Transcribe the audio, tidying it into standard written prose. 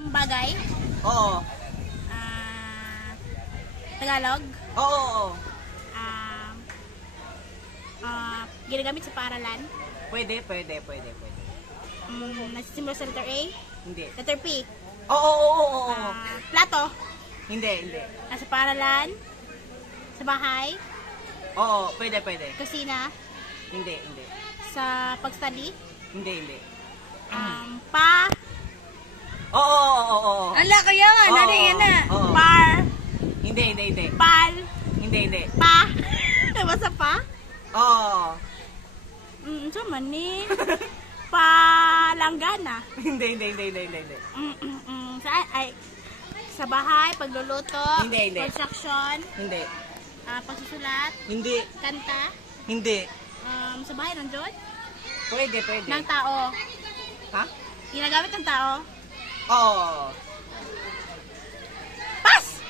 Bagay? Oo. Tagalog? Oo. Ginagamit sa paaralan? Pwede. Nagsisimula sa letter A? Hindi. Letter P? Oo. Plato? Hindi. Nasa paaralan? Sa bahay? Oo, pwede. Kusina? Hindi. Sa pag-study? Hindi. Pa? Oo. Ala, kaya nga, Oo, nari yan na. oo. Par? Hindi. Pal? Hindi. Pa? Basta pa? Oo. So man ni palanggana. Hindi. Sa bahay, pagluluto, Hindi. construction, Hindi. pagsusulat, Hindi. kanta, Hindi. sa bahay nandiyon, Pwede. ng tao. Ha? Ginagamit ng tao. Oo. Pass!